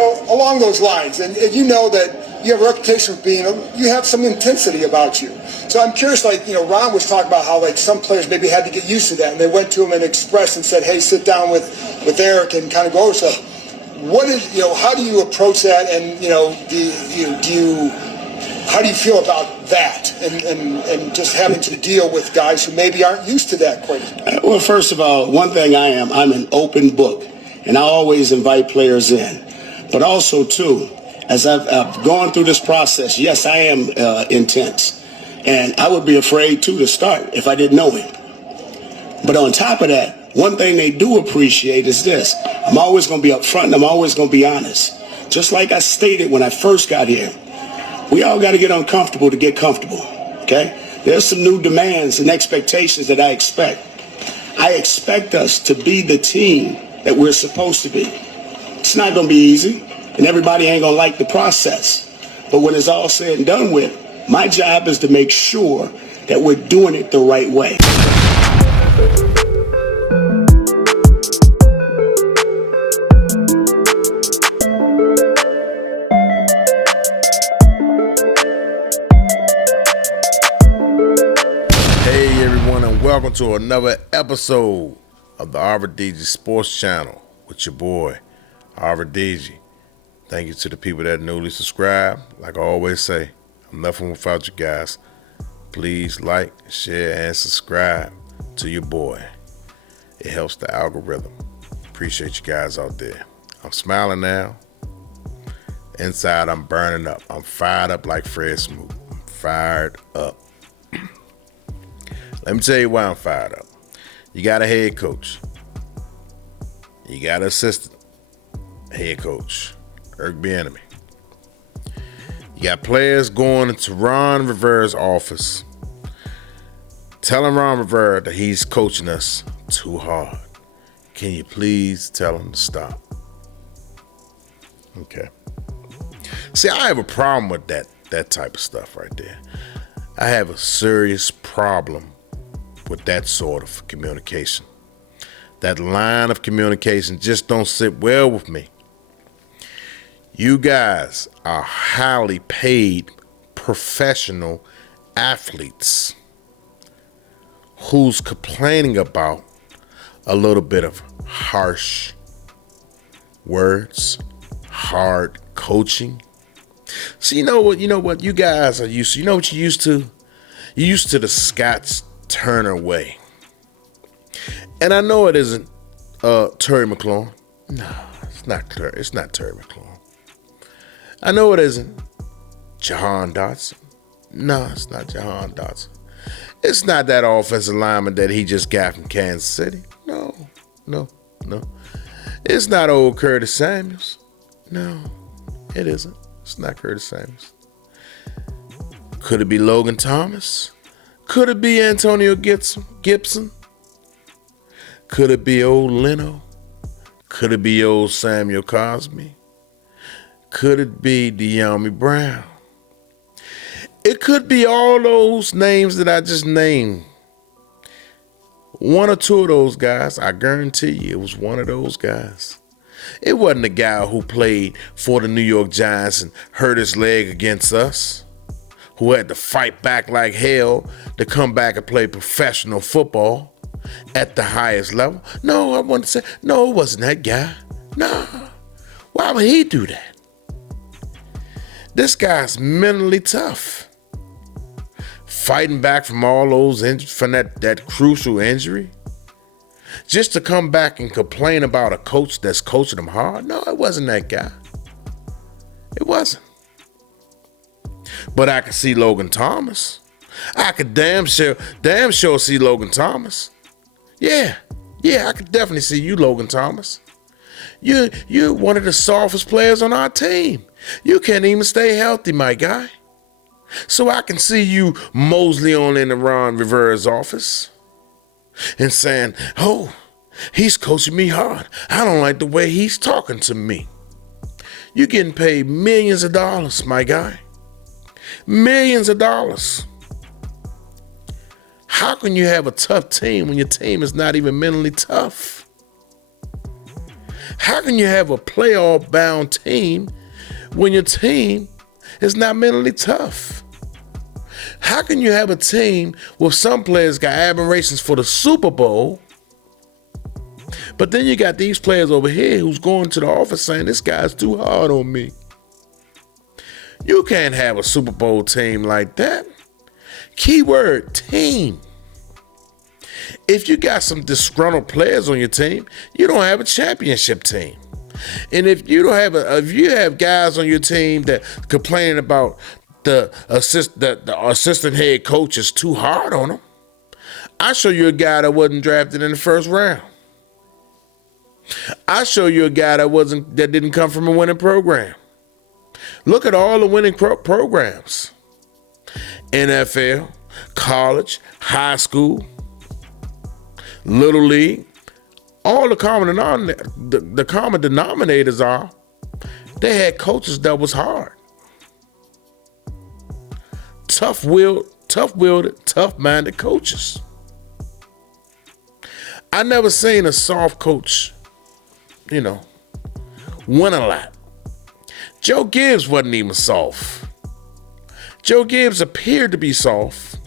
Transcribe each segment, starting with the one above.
So along those lines, and you know that you have a reputation of you have some intensity about you. So I'm curious, Ron was talking about how some players maybe had to get used to that, and they went to him and expressed and said, hey, sit down with Eric and kind of go over stuff. How do you approach that, and how do you feel about that and just having to deal with guys who maybe aren't used to that quite? Well, first of all, one thing I'm an open book, and I always invite players in. But also, too, as I've gone through this process, yes, I am intense. And I would be afraid, too, to start if I didn't know him. But on top of that, one thing they do appreciate is this. I'm always going to be upfront, and I'm always going to be honest. Just like I stated when I first got here, we all got to get uncomfortable to get comfortable, okay? There's some new demands and expectations that I expect. I expect us to be the team that we're supposed to be. It's not going to be easy, and everybody ain't going to like the process. But when it's all said and done with, my job is to make sure that we're doing it the right way. Hey everyone, and welcome to another episode of the RVDG Sports Channel with your boy, RVDG. Thank you to the people that newly subscribed. Like I always say, I'm nothing without you guys. Please like, share, and subscribe to your boy. It helps the algorithm. Appreciate you guys out there. I'm smiling now. Inside, I'm burning up. I'm fired up like Fred Smoot. I'm fired up. Let me tell you why I'm fired up. You got a head coach. You got an assistant head coach, Bieniemy. You got players going into Ron Rivera's office, telling Ron Rivera that he's coaching us too hard. Can you please tell him to stop? Okay. See, I have a problem with that type of stuff right there. I have a serious problem with that sort of communication. That line of communication just don't sit well with me. You guys are highly paid professional athletes who's complaining about a little bit of harsh words, hard coaching. So you know what you guys are used to. You know what you're used to? You're used to the Scott Turner way. And I know it isn't terrymclaurin. No, it's not Terry McLaurin. I know it isn't Jahan Dotson. No, it's not Jahan Dotson. It's not that offensive lineman that he just got from Kansas City. No. It's not old Curtis Samuels. No, it isn't. It's not Curtis Samuels. Could it be Logan Thomas? Could it be Antonio Gibson? Could it be old Leno? Could it be old Samuel Cosme? Could it be Bieniemy Brown? It could be all those names that I just named. One or two of those guys, I guarantee you it was one of those guys. It wasn't the guy who played for the New York Giants and hurt his leg against us, who had to fight back like hell to come back and play professional football at the highest level. No, I want to say, no, it wasn't that guy. No. Why would he do that? This guy's mentally tough. Fighting back from all those from that crucial injury. Just to come back and complain about a coach that's coaching him hard? No, it wasn't that guy. It wasn't. But I could see Logan Thomas. I could damn sure see Logan Thomas. Yeah, I could definitely see you, Logan Thomas. You're one of the softest players on our team. You can't even stay healthy, my guy. So I can see you mosey on into Ron Rivera's office and saying, oh, he's coaching me hard. I don't like the way he's talking to me. You're getting paid millions of dollars, my guy. Millions of dollars. How can you have a tough team when your team is not even mentally tough? How can you have a playoff-bound team when your team is not mentally tough? How can you have a team where some players got admirations for the Super Bowl, but then you got these players over here who's going to the office saying, this guy's too hard on me? You can't have a Super Bowl team like that. Keyword, team. If you got some disgruntled players on your team, you don't have a championship team. And if you have guys on your team that complaining about the assistant head coach is too hard on them, I show you a guy that wasn't drafted in the first round. I show you a guy that didn't come from a winning program. Look at all the winning programs. NFL, college, high school, Little League. All the common denominators are they had coaches that was hard. Tough-willed, tough-minded coaches. I never seen a soft coach, win a lot. Joe Gibbs wasn't even soft. Joe Gibbs appeared to be soft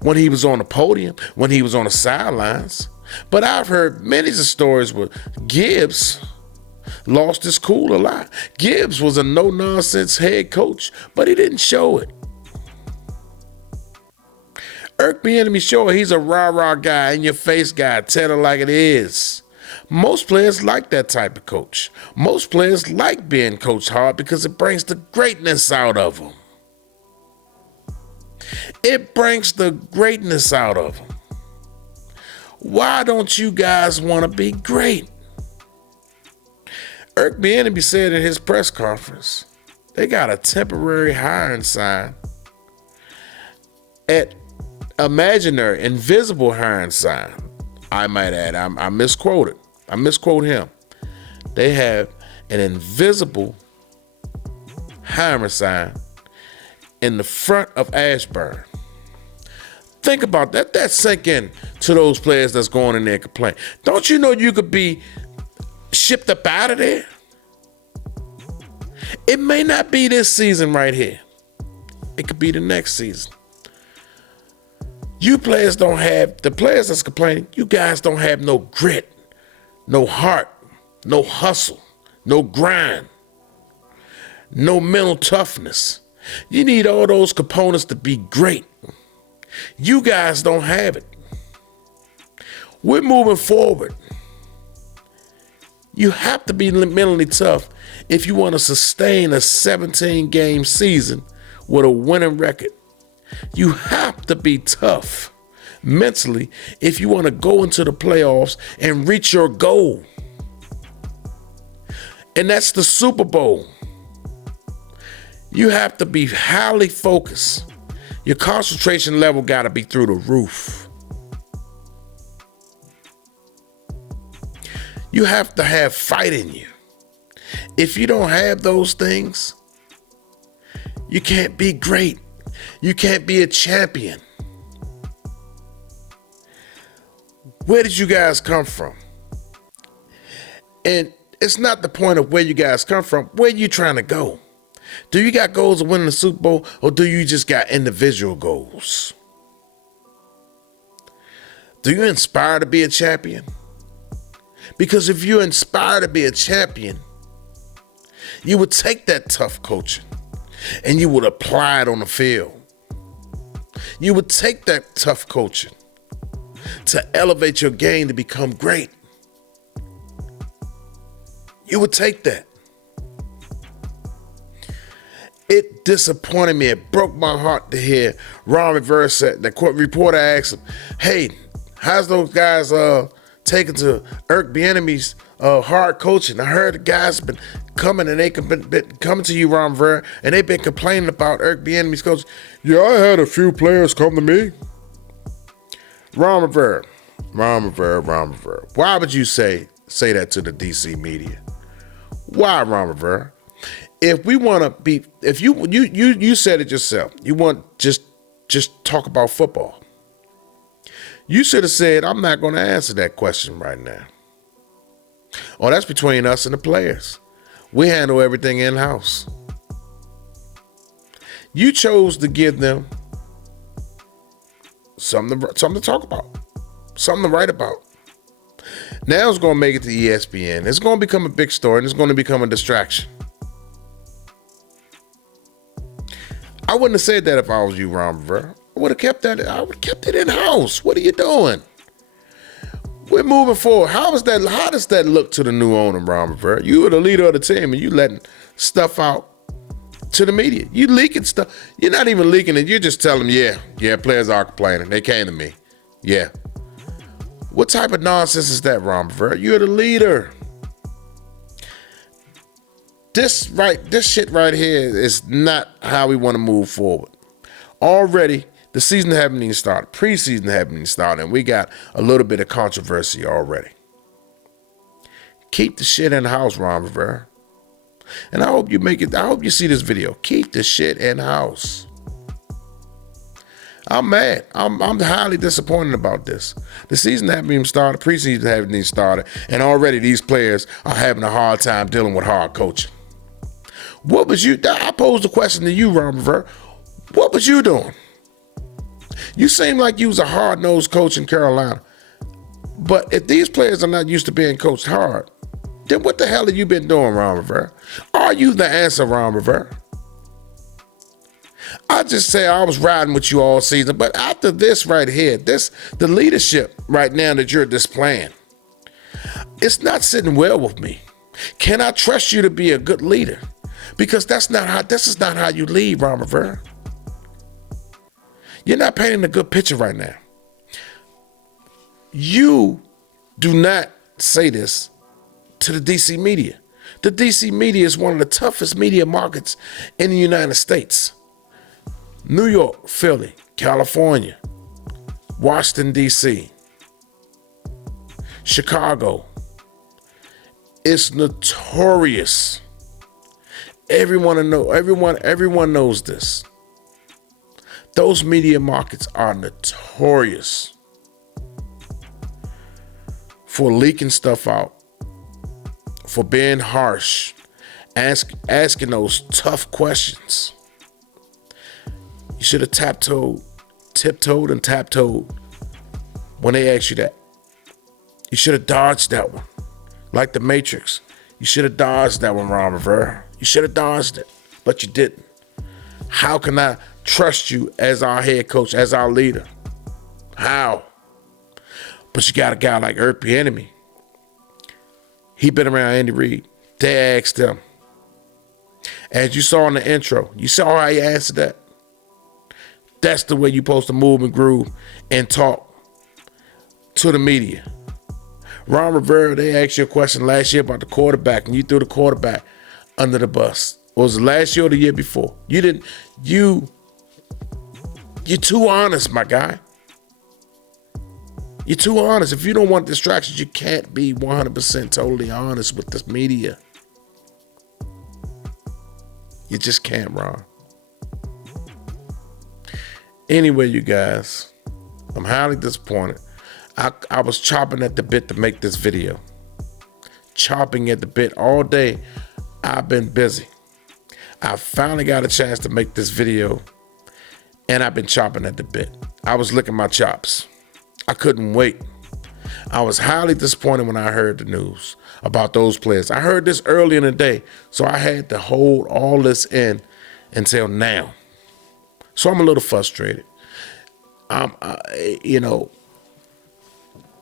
when he was on the podium, when he was on the sidelines. But I've heard many stories where Gibbs lost his cool a lot. Gibbs was a no-nonsense head coach, but he didn't show it. Bieniemy, sure, he's a rah-rah guy, in-your-face guy, tell it like it is. Most players like that type of coach. Most players like being coached hard because it brings the greatness out of them. It brings the greatness out of them. Why don't you guys want to be great? Bieniemy said in his press conference, they got a temporary hiring sign at imaginary, invisible hiring sign. I might add, I misquoted. I misquote him. They have an invisible hiring sign in the front of Ashburn. Think about that. That sink in to those players that's going in there and complaining. Don't you know you could be shipped up out of there? It may not be this season right here. It could be the next season. You players don't have, the players that's complaining, you guys don't have no grit, no heart, no hustle, no grind, no mental toughness. You need all those components to be great. You guys don't have it. We're moving forward. You have to be mentally tough if you want to sustain a 17-game season with a winning record. You have to be tough mentally if you want to go into the playoffs and reach your goal. And that's the Super Bowl. You have to be highly focused. Your concentration level got to be through the roof. You have to have fight in you. If you don't have those things, you can't be great. You can't be a champion. Where did you guys come from? And it's not the point of where you guys come from. Where you trying to go? Do you got goals of winning the Super Bowl, or do you just got individual goals? Do you inspire to be a champion? Because if you inspire to be a champion, you would take that tough coaching and you would apply it on the field. You would take that tough coaching to elevate your game to become great. You would take that. It disappointed me. It broke my heart to hear Ron Rivera said, the court reporter asked him, hey, how's those guys taking to Bieniemy's hard coaching? I heard the guys been coming and they been coming to you, Ron Rivera, and they've been complaining about Bieniemy's coach. Yeah, I had a few players come to me. Ron Rivera. Why would you say that to the DC media? Why, Ron Rivera? If we want to be, if you said it yourself, you want just talk about football. You should have said, I'm not going to answer that question right now. Oh, that's between us and the players. We handle everything in-house. You chose to give them something to talk about, something to write about. Now it's going to make it to ESPN. It's going to become a big story, and it's going to become a distraction. I wouldn't have said that if I was you, Ron Rivera. I would have kept it in-house. What are you doing? We're moving forward. How does that look to the new owner, Ron Rivera? You were the leader of the team, and you letting stuff out to the media. You leaking stuff. You're not even leaking it. You're just telling them, yeah, players are complaining. They came to me. Yeah. What type of nonsense is that, Ron Rivera? You're the leader. This shit right here is not how we want to move forward. Already, the season haven't even started. Preseason haven't even started, and we got a little bit of controversy already. Keep the shit in the house, Ron Rivera. And I hope you see this video. Keep the shit in the house. I'm mad. I'm highly disappointed about this. The season haven't even started. Preseason haven't even started. And already these players are having a hard time dealing with hard coaching. I posed a question to you, Ron Rivera. What was you doing? You seem like you was a hard-nosed coach in Carolina. But if these players are not used to being coached hard, then what the hell have you been doing, Ron Rivera? Are you the answer, Ron Rivera? I just say I was riding with you all season, but after this right here, the leadership right now that you're displaying, it's not sitting well with me. Can I trust you to be a good leader? Because this is not how you lead, Ron Rivera. You're not painting a good picture right now. You do not say this to the DC media. The DC media is one of the toughest media markets in the United States. New York, Philly, California, Washington, D.C., Chicago. It's notorious. Everyone knows this. Those media markets are notorious for leaking stuff out, for being harsh, asking those tough questions. You should have tiptoed and taptoed when they asked you that. You should have dodged that one. Like the Matrix. You should have dodged that one, Ron Rivera. You should have dodged it, but you didn't. How can I trust you as our head coach, as our leader? How? But you got a guy like Eric Bieniemy. He been around Andy Reid. They asked him. As you saw in the intro, you saw how he answered that. That's the way you're supposed to move and groove and talk to the media. Ron Rivera, they asked you a question last year about the quarterback, and you threw the quarterback under the bus. Was it last year or the year before? You're too honest, my guy. You're too honest. If you don't want distractions, you can't be 100% totally honest with this media. You just can't, Ron. Anyway, you guys, I'm highly disappointed. I was chopping at the bit to make this video. Chopping at the bit all day. I've been busy. I finally got a chance to make this video, and I've been chopping at the bit. I was licking my chops. I couldn't wait. I was highly disappointed when I heard the news about those players. I heard this early in the day, so I had to hold all this in until now. So I'm a little frustrated.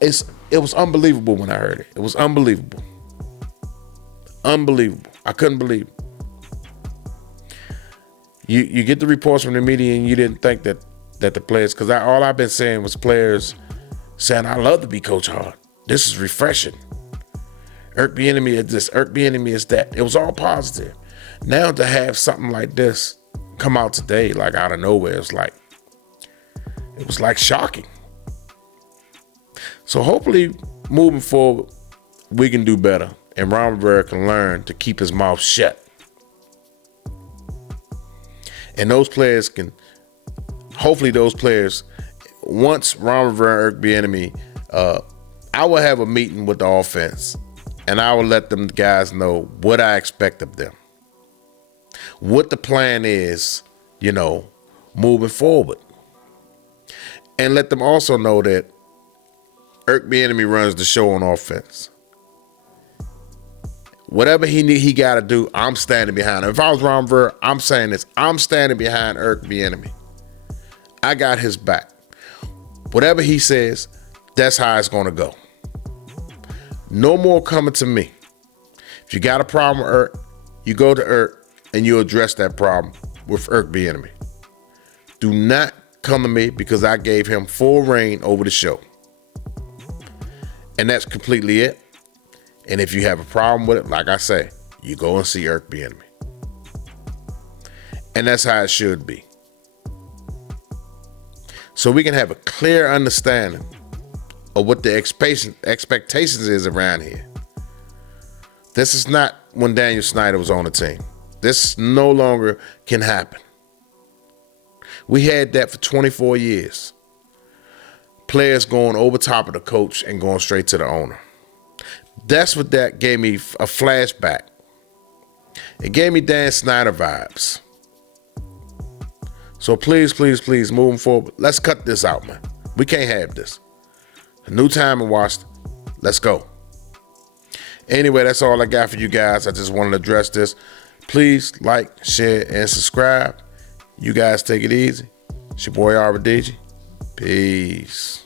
It was unbelievable when I heard it. It was unbelievable. Unbelievable. I couldn't believe it. You get the reports from the media and you didn't think that the players, because all I've been saying was players saying, I love to be coach hard. This is refreshing. Eric Bieniemy is this, Eric Bieniemy is that. It was all positive. Now to have something like this come out today, like out of nowhere, it was like shocking. So hopefully moving forward, we can do better. And Ron Rivera can learn to keep his mouth shut. And hopefully those players, once Ron Rivera and Eric Bieniemy, I will have a meeting with the offense and I will let them guys know what I expect of them, what the plan is, moving forward. And let them also know that Bieniemy runs the show on offense. Whatever he got to do, I'm standing behind him. If I was Ron Rivera, I'm saying this. I'm standing behind Bieniemy. I got his back. Whatever he says, that's how it's going to go. No more coming to me. If you got a problem with you go to and you address that problem with Bieniemy. Do not come to me because I gave him full reign over the show. And that's completely it. And if you have a problem with it, like I say, you go and see Bieniemy. And that's how it should be. So we can have a clear understanding of what the expectations is around here. This is not when Daniel Snyder was on the team. This no longer can happen. We had that for 24 years. Players going over top of the coach and going straight to the owner. That's what that gave me a flashback. It gave me Dan Snyder vibes. So please, moving forward, let's cut this out, man. We can't have this. A new time in Washington. Let's go. Anyway, that's all I got for you guys. I just wanted to address this. Please like, share, and subscribe. You guys take it easy. It's your boy Arbadiji. Peace.